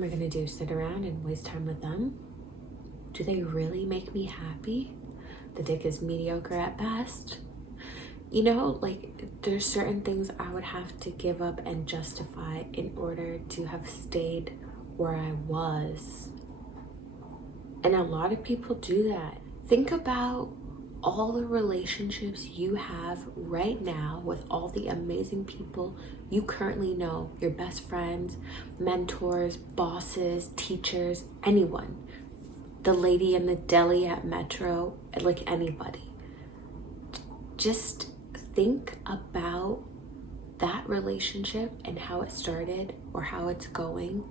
am I gonna do? Sit around and waste time with them? Do they really make me happy? The dick is mediocre at best. You know, like, there's certain things I would have to give up and justify in order to have stayed where I was. And a lot of people do that. Think about all the relationships you have right now with all the amazing people you currently know, your best friends, mentors, bosses, teachers, anyone. The lady in the deli at Metro, like anybody. Just think about that relationship and how it started or how it's going.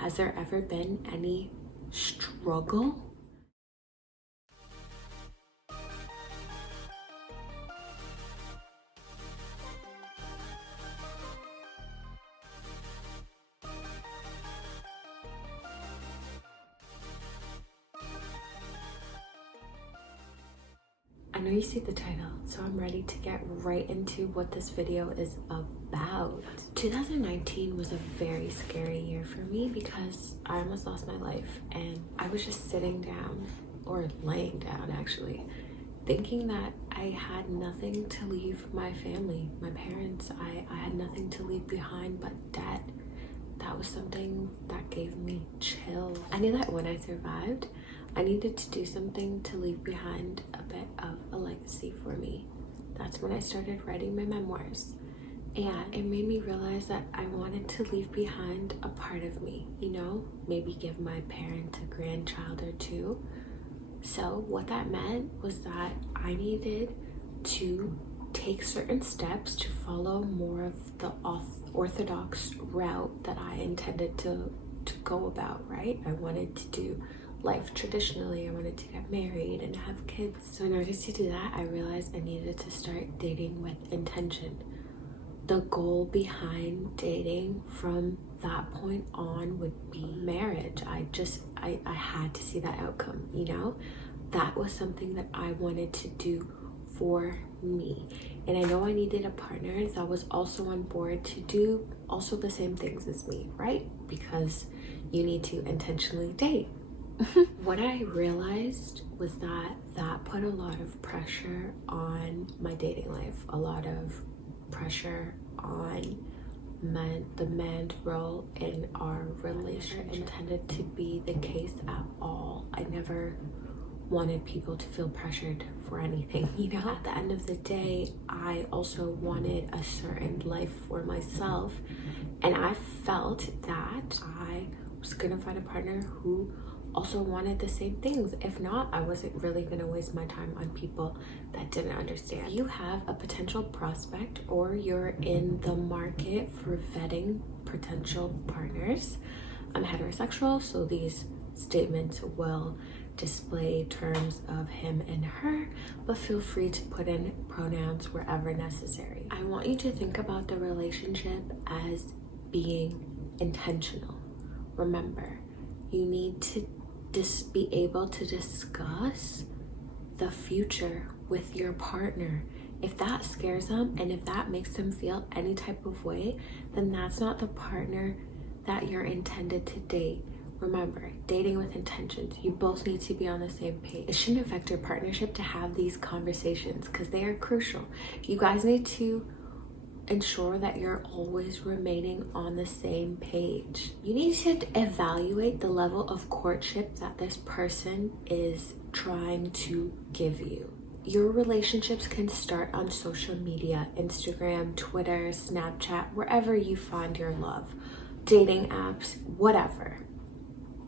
Has there ever been any struggle? I know you see the title, so I'm ready to get right into what this video is about. 2019 was a very scary year for me because I almost lost my life, and I was just sitting down, or laying down actually, thinking that I had nothing to leave my family, my parents. I had nothing to leave behind but debt. That was something that gave me chills. I knew that when I survived, I needed to do something to leave behind a bit of a legacy for me. That's when I started writing my memoirs. And it made me realize that I wanted to leave behind a part of me, you know, maybe give my parents a grandchild or two. So what that meant was that I needed to take certain steps to follow more of the orthodox route that I intended to go about, right? I wanted to do life traditionally. I wanted to get married and have kids. So in order to do that, I realized I needed to start dating with intention. The goal behind dating from that point on would be marriage. I had to see that outcome, you know? That was something that I wanted to do for me. And I know I needed a partner that was also on board to do also the same things as me, right? Because you need to intentionally date. What I realized was that put a lot of pressure on my dating life, a lot of pressure on the man's role in our relationship. Intended to be the case at all. I never wanted people to feel pressured for anything, you know? At the end of the day, I also wanted a certain life for myself, and I felt that I was gonna find a partner who also wanted the same things. If not, I wasn't really gonna waste my time on people that didn't understand. If you have a potential prospect or you're in the market for vetting potential partners, I'm heterosexual, so these statements will display terms of him and her, but feel free to put in pronouns wherever necessary. I want you to think about the relationship as being intentional. Remember, you need to be able to discuss the future with your partner. If that scares them and if that makes them feel any type of way, then that's not the partner that you're intended to date. Remember, dating with intentions. You both need to be on the same page. It shouldn't affect your partnership to have these conversations because they are crucial. You guys need to ensure that you're always remaining on the same page. You need to evaluate the level of courtship that this person is trying to give you. Your relationships can start on social media, Instagram, Twitter, Snapchat, wherever you find your love, dating apps, whatever.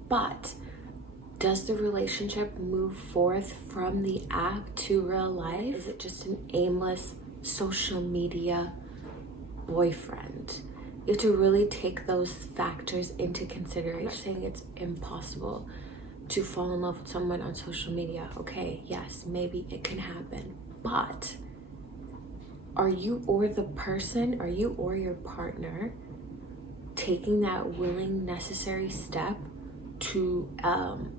But does the relationship move forth from the app to real life? Is it just an aimless social media boyfriend? You have to really take those factors into consideration. I'm not saying it's impossible to fall in love with someone on social media. Okay, yes, maybe it can happen. But are you or your partner taking that willing, necessary step to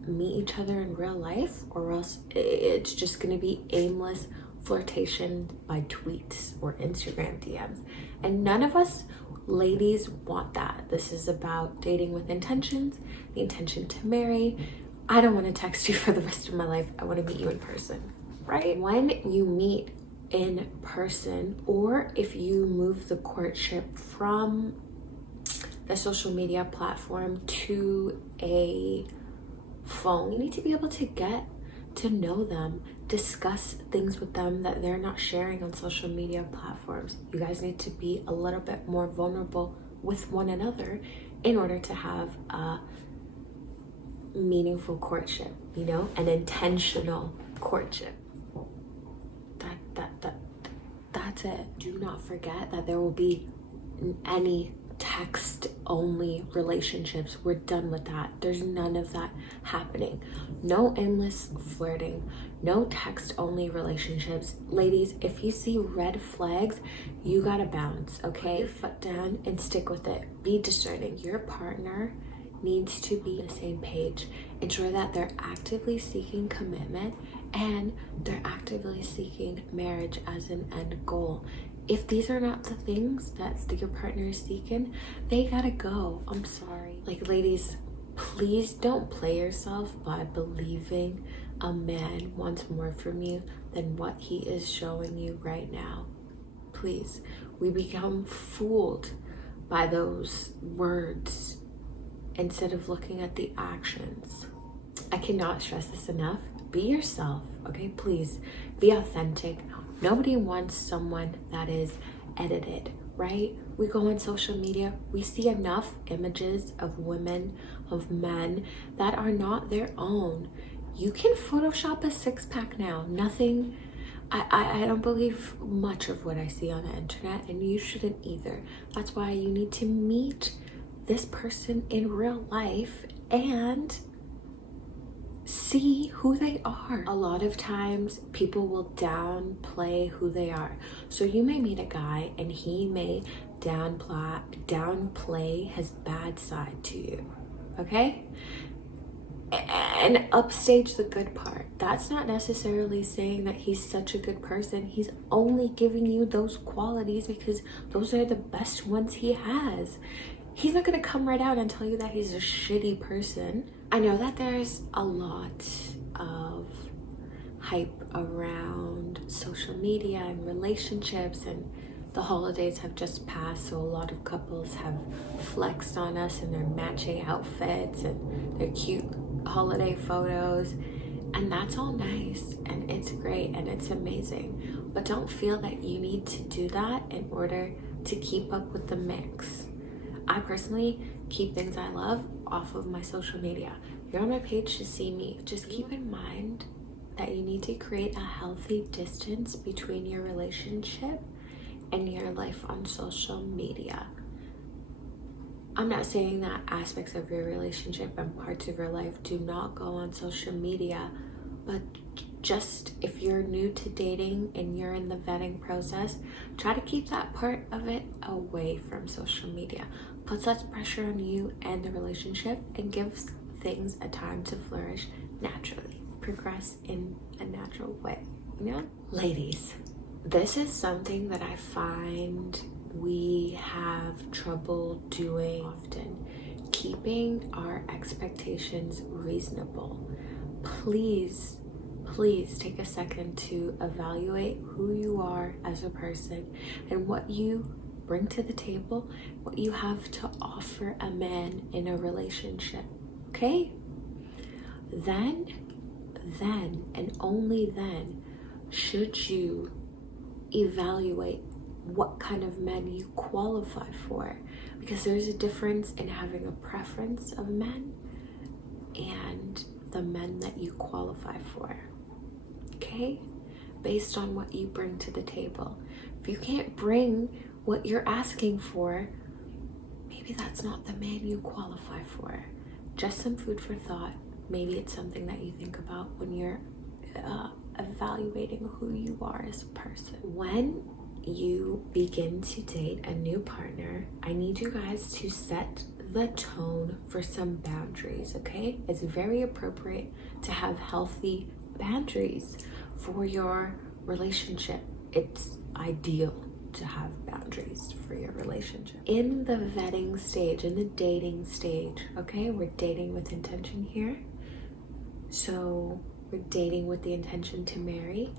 meet each other in real life, or else it's just going to be aimless flirtation by tweets or Instagram DMs? And none of us Ladies want that. This is about dating with intentions, the intention to marry. I don't want to text you for the rest of my life. I want to meet you in person, right? When you meet in person, or if you move the courtship from the social media platform to a phone, you need to be able to get to know them, discuss things with them that they're not sharing on social media platforms. You guys need to be a little bit more vulnerable with one another in order to have a meaningful courtship, you know, an intentional courtship. That's it. Do not forget that there will be any text only relationships. We're done with that. There's none of that happening. No endless flirting, no text only relationships. Ladies, if you see red flags, you gotta bounce, okay? Put your foot down and stick with it. Be discerning. Your partner needs to be on the same page. Ensure that they're actively seeking commitment and they're actively seeking marriage as an end goal. If these are not the things that your partner is seeking, they gotta go. I'm sorry. Like, ladies, please don't play yourself by believing a man wants more from you than what he is showing you right now. Please. We become fooled by those words instead of looking at the actions. I cannot stress this enough. Be yourself, okay? Please be authentic. Nobody wants someone that is edited, right? We go on social media, we see enough images of women, of men that are not their own. You can Photoshop a six-pack now. Nothing, I don't believe much of what I see on the internet, and you shouldn't either. That's why you need to meet this person in real life and see who they are. A lot of times people will downplay who they are. So you may meet a guy and he may downplay his bad side to you, okay? And upstage the good part. That's not necessarily saying that he's such a good person. He's only giving you those qualities because those are the best ones he has. He's not gonna come right out and tell you that he's a shitty person. I know that there's a lot of hype around social media and relationships, and the holidays have just passed, so a lot of couples have flexed on us in their matching outfits and their cute holiday photos, and that's all nice and it's great and it's amazing, but don't feel that you need to do that in order to keep up with the mix. I personally keep things I love off of my social media. You're on my page to see me. Just keep in mind that you need to create a healthy distance between your relationship and your life on social media. I'm not saying that aspects of your relationship and parts of your life do not go on social media, but just if you're new to dating and you're in the vetting process, try to keep that part of it away from social media. Puts less pressure on you and the relationship and gives things a time to flourish naturally, progress in a natural way, you know? Ladies, this is something that I find we have trouble doing often, keeping our expectations reasonable. Please take a second to evaluate who you are as a person and what you bring to the table, what you have to offer a man in a relationship, okay? Then and only then should you evaluate what kind of men you qualify for, because there's a difference in having a preference of men and the men that you qualify for, okay? Based on what you bring to the table. If you can't bring what you're asking for, maybe that's not the man you qualify for. Just some food for thought. Maybe it's something that you think about when you're evaluating who you are as a person. When you begin to date a new partner, I need you guys to set the tone for some boundaries, okay? It's very appropriate to have healthy boundaries for your relationship. It's ideal, to have boundaries for your relationship. In the vetting stage, in the dating stage, okay, we're dating with intention here. So we're dating with the intention to marry.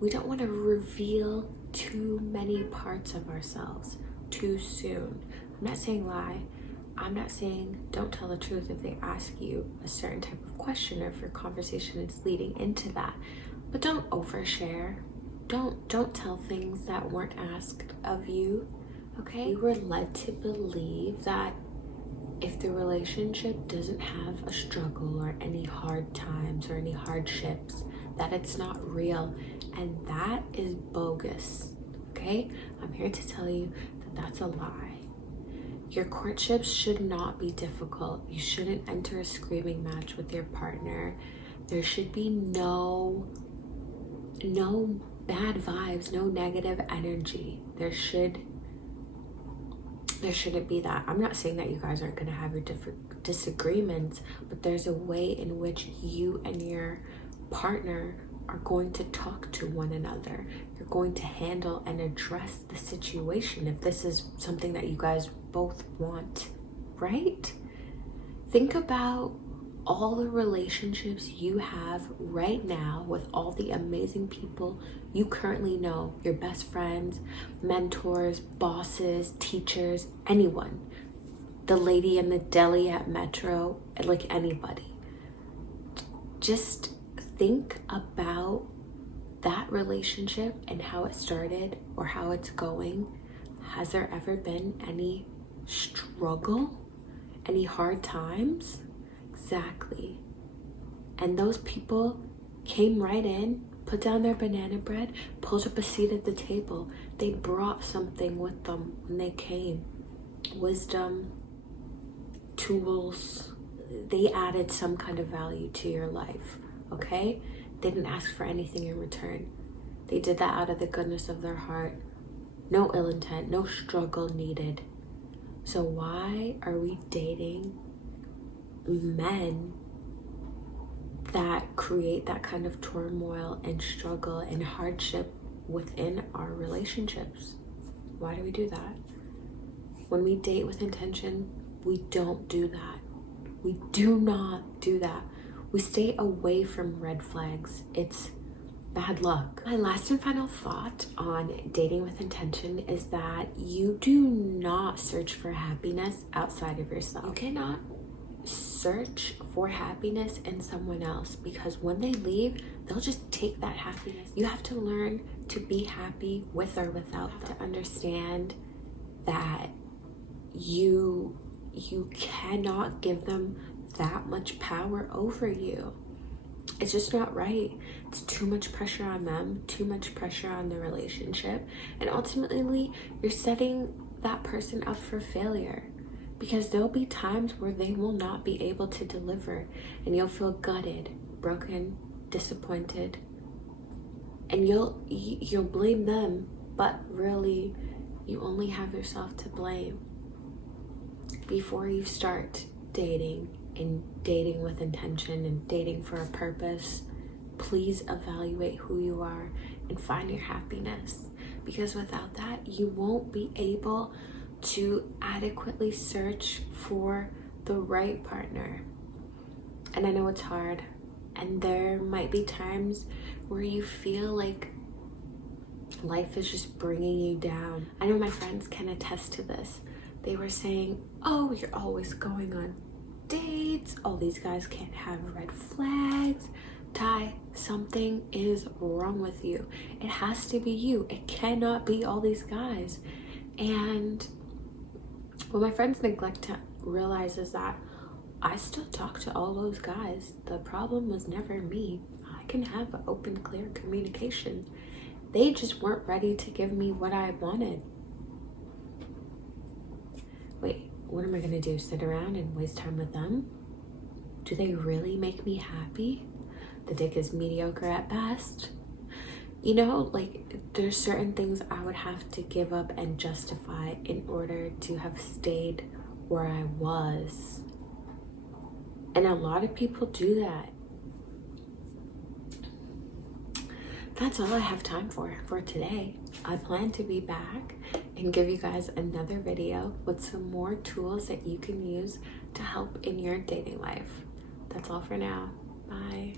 We don't want to reveal too many parts of ourselves too soon. I'm not saying lie. I'm not saying don't tell the truth if they ask you a certain type of question or if your conversation is leading into that. But don't overshare. Don't tell things that weren't asked of you, okay? We were led to believe that if the relationship doesn't have a struggle or any hard times or any hardships, that it's not real. And that is bogus, okay? I'm here to tell you that that's a lie. Your courtships should not be difficult. You shouldn't enter a screaming match with your partner. There should be no bad vibes, no negative energy. There shouldn't be that. I'm not saying that you guys aren't going to have your different disagreements, but there's a way in which you and your partner are going to talk to one another. You're going to handle and address the situation if this is something that you guys both want, right? Think about all the relationships you have right now with all the amazing people you currently know, your best friends, mentors, bosses, teachers, anyone, the lady in the deli at Metro, like anybody. Just think about that relationship and how it started or how it's going. Has there ever been any struggle, any hard times? Exactly. And those people came right in, put down their banana bread, pulled up a seat at the table. They brought something with them when they came. Wisdom, tools. They added some kind of value to your life, okay? They didn't ask for anything in return. They did that out of the goodness of their heart. No ill intent, no struggle needed. So why are we dating men that create that kind of turmoil and struggle and hardship within our relationships? Why do we do that? When we date with intention, we don't do that. We do not do that. We stay away from red flags. It's bad luck. My last and final thought on dating with intention is that you do not search for happiness outside of yourself. You cannot search for happiness in someone else, because when they leave, they'll just take that happiness. You have to learn to be happy with or without them. To understand that you cannot give them that much power over you. It's just not right. It's too much pressure on them, too much pressure on the relationship, and ultimately you're setting that person up for failure, because there'll be times where they will not be able to deliver and you'll feel gutted, broken, disappointed, and you'll blame them, but really you only have yourself to blame. Before you start dating and dating with intention and dating for a purpose, please evaluate who you are and find your happiness, because without that, you won't be able to adequately search for the right partner. And I know it's hard, and there might be times where you feel like life is just bringing you down. I know my friends can attest to this. They were saying, oh, you're always going on dates, all these guys can't have red flags. Ty, something is wrong with you. It has to be you. It cannot be all these guys. And what my friends neglect to realize is that I still talk to all those guys. The problem was never me. I can have an open, clear communication. They just weren't ready to give me what I wanted. Wait, what am I gonna do? Sit around and waste time with them? Do they really make me happy? The dick is mediocre at best. You know, like, there's certain things I would have to give up and justify in order to have stayed where I was. And a lot of people do that. That's all I have time for today. I plan to be back and give you guys another video with some more tools that you can use to help in your dating life. That's all for now. Bye.